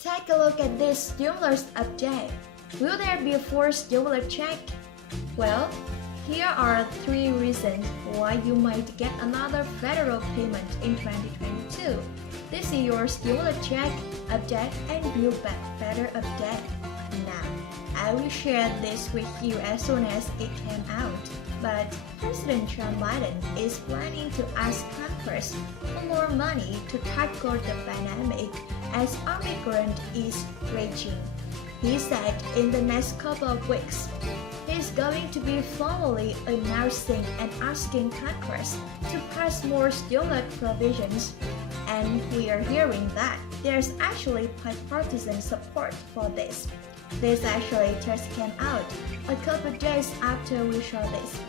Take a look at this stimulus update. Will there be a fourth stimulus check? Well, here are 3 reasons why you might get another federal payment in 2022. This is your stimulus check update and Build Back Better update. Now, I will share this with you as soon as it came out. But President Joe Biden is planning to ask Congress for more money to tackle the pandemic as Omicron is raging. He said in the next couple of weeks, he's going to be formally announcing and asking Congress to pass more stimulus provisions. And we are hearing that there's actually bipartisan support for this. This actually just came out a couple days after we saw this.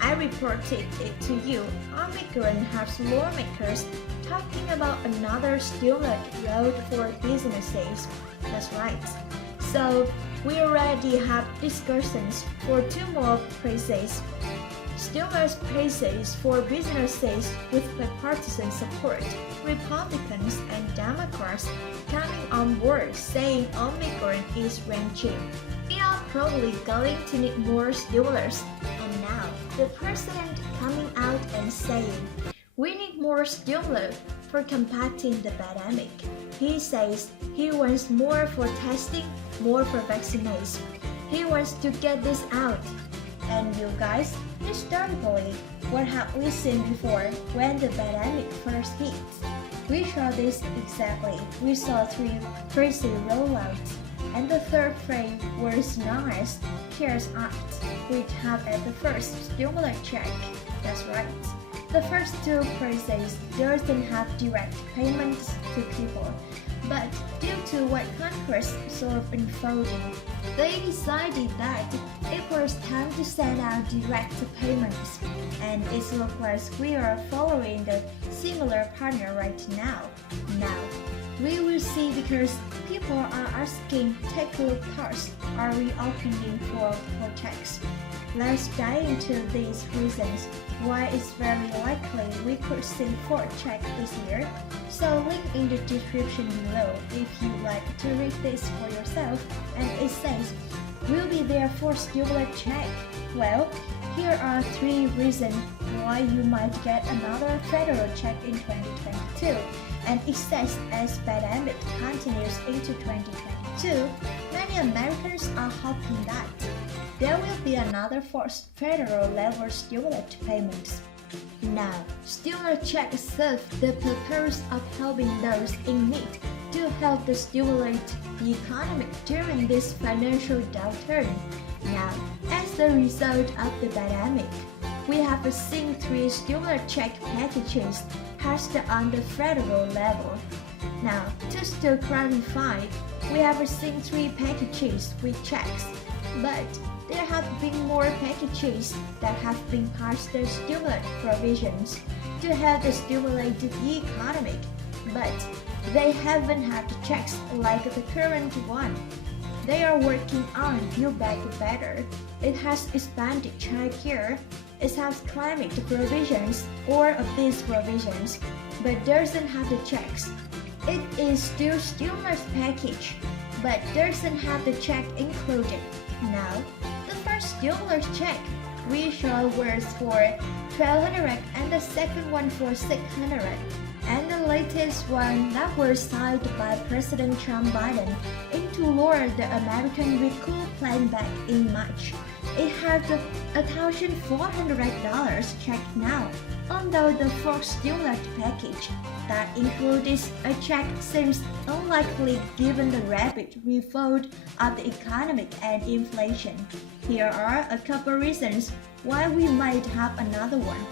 I reported it to you. Omicron has lawmakers talking about another stimulus road for businesses. That's right. So we already have discussions for 2 more places. Stimulus places for businesses with bipartisan support. Republicans and Democrats coming on board saying Omicron is raging. We are probably going to need more stimulus. And now, the president coming out and saying, we need more stimulus for combating the pandemic. He says he wants more for testing, more for vaccinations. He wants to get this out. And you guys, historically, what have we seen before when the pandemic first hit? We saw this exactly. We saw 3 crazy rollouts. And the third phase was known as CARES Act, which had at the first stimulus check. That's right. The first 2 phases doesn't have direct payments to people, but due to what Congress saw unfolding, they decided that it was time to send out direct payments, and it looks like we are following the similar pattern right now. Now, we will see because people are asking take-a-look cars are reopening for checks. Let's dive into these reasons why it's very likely we could see 4 checks this year. So link in the description below if you like to read this for yourself. And it says, will be there for stimulus check? Well, here are 3 reasons why you might get another federal check in 2022. And it says as pandemic continues into 2022, many Americans are hoping that there will be another 4th federal level stimulus payments. Now, stimulus checks serve the purpose of helping those in need to help to stimulate the economy during this financial downturn. Now, as a result of the pandemic, we have seen 3 stimulus check packages passed on the federal level. Now, just to clarify, we have seen 3 packages with checks, but there have been more packages that have been passed the stimulus provisions to help to stimulate the economy, but they haven't had checks like the current one. They are working on Build Back Better. It has expanded childcare. It has climate provisions or these provisions, but doesn't have the checks. It is still stimulus package, but doesn't have the check included. Now, the first stimulus check we saw was for $1,200 and the second one for $600. And the latest one that was signed by President Joe Biden to lower the American Recovery Plan back in March. It has $1,400 check now, although the 4th stimulus package that includes a check seems unlikely given the rapid rebound of the economy and inflation. Here are a couple reasons why we might have another one.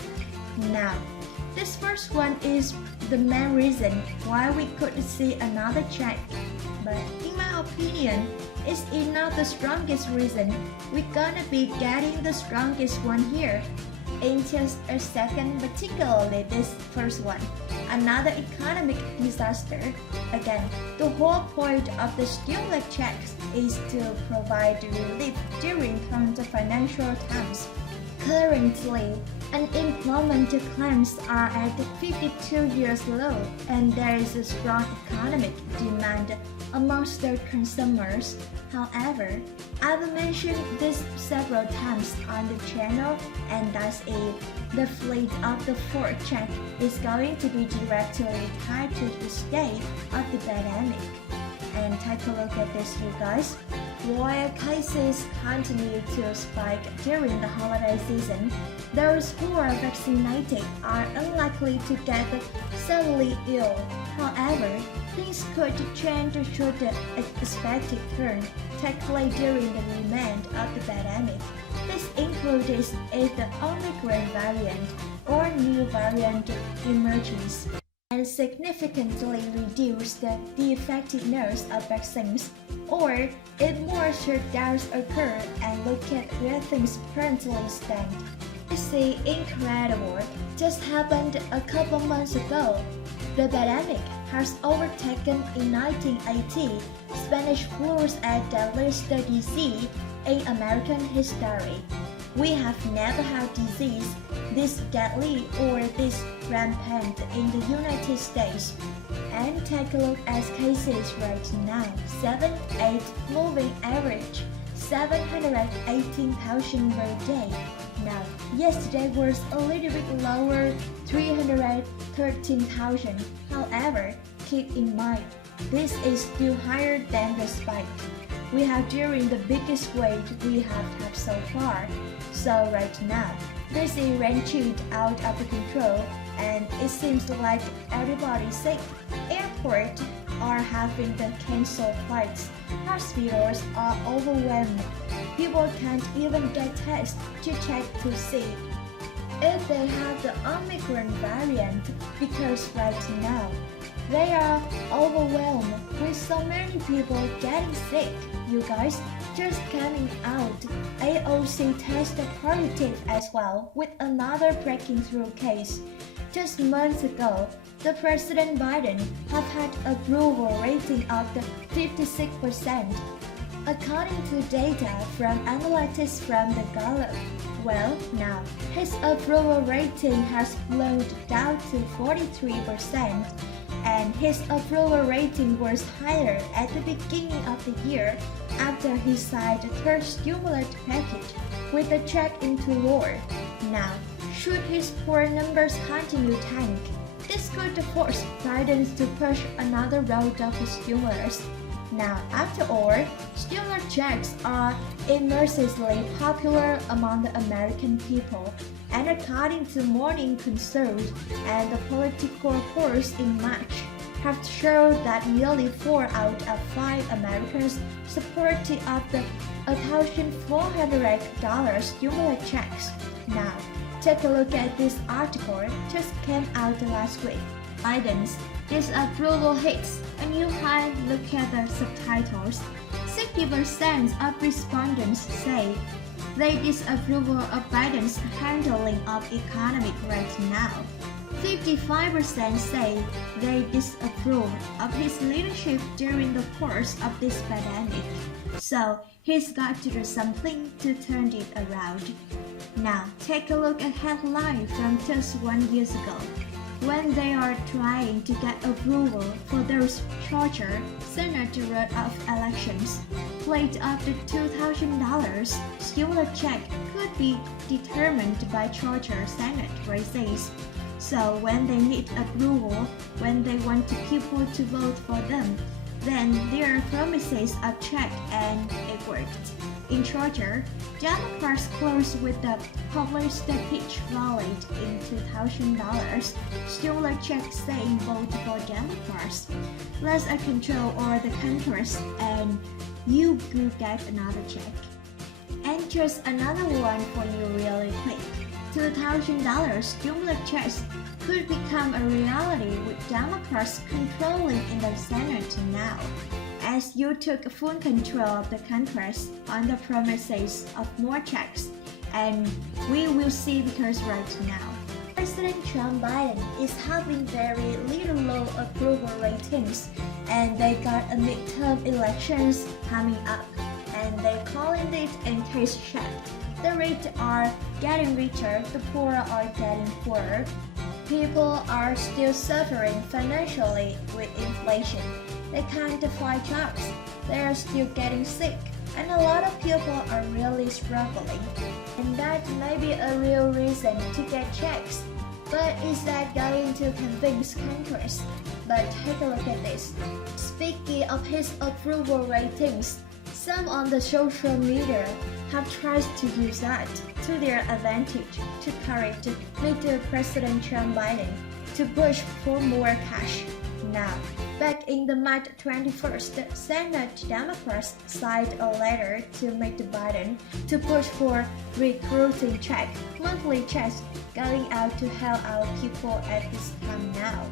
Now, this first one is the main reason why we could see another check, but in my opinion, it's not the strongest reason. We're gonna be getting the strongest one here in just a second, particularly this first one. Another economic disaster. Again, the whole point of the stimulus checks is to provide relief during current financial times. Currently, Unemployment claims are at 52 years low, and there is a strong economic demand amongst their consumers. However, I've mentioned this several times on the channel, and that's it. The fate of the Ford check is going to be directly tied to the state of the pandemic. And take a look at this, you guys. While cases continue to spike during the holiday season, those who are vaccinated are unlikely to get severely ill. However, things could change should the expected turn take place during the remain of the pandemic. This includes if the Omicron variant or new variant emerges and significantly reduce the effectiveness of vaccines, or if more shutdowns occur and look at where things currently stand. It's incredible. Just happened a couple months ago. The pandemic has overtaken in 1980 Spanish flu as the least disease in American history. We have never had disease this deadly or this rampant in the United States. And take a look at cases right now. 7-8 moving average 718,000 per day. Now, yesterday was a little bit lower, 313,000. However, keep in mind, this is still higher than the spike we have during the biggest wave we have had so far. So right now, this is wrenching out of control, and it seems like everybody's sick. Airports are having to cancel flights. Hospitals are overwhelmed. People can't even get tests to check to see if they have the Omicron variant, because right now they are overwhelmed with so many people getting sick. You guys, just coming out, AOC tested positive as well with another breaking through case. Just months ago, the President Biden have had approval rating of the 56%. According to data from analytics from the Gallup, well, now his approval rating has blown down to 43%, and his approval rating was higher at the beginning of the year after he signed the third stimulus package with a check into law. Now, should his poor numbers continue to tank, this could force Biden to push another round of stimulus. Now, after all, stimulus checks are immensely popular among the American people, and according to Morning Consult and the political reports in March, have shown that nearly 4 out of 5 Americans supported up the $1,400 stimulus checks. Now, take a look at this article just came out last week. Biden's disapproval hits a new high. Look at the subtitles. 60% of respondents say they disapprove of Biden's handling of economy right now. 55% say they disapprove of his leadership during the course of this pandemic. So he's got to do something to turn it around. Now take a look at headline from just 1 year ago, when they are trying to get approval for those Georgia senatorial elections. Plate of the $2,000 stimulus check could be determined by Georgia Senate races. So when they need approval, when they want people to vote for them, then there are promises of check, and it worked. In Georgia, Democrats closed with the published pitch valid in $2,000 stimulus check saying vote for Democrats. Let's control all the countries, and you could get another check. And just another one for you really quick. $2,000 stimulus checks could become a reality with Democrats controlling in the Senate now, as you took full control of the Congress on the promises of more checks, and we will see, because right now, President Joe Biden is having very little low approval ratings, and they got a midterm elections coming up, and and they calling it interest check. The rich are getting richer, the poor are getting poorer. People are still suffering financially with inflation. They can't fly jobs. They are still getting sick. And a lot of people are really struggling. And that may be a real reason to get checks. But is that going to convince countries? But take a look at this. Speaking of his approval ratings, some on the social media have tried to use that to their advantage to correct Mr. President Trump Biden to push for more cash. Now, back in the March 21st, Senate Democrats signed a letter to Mr. Biden to push for recruiting check, monthly checks going out to help out people at this time now.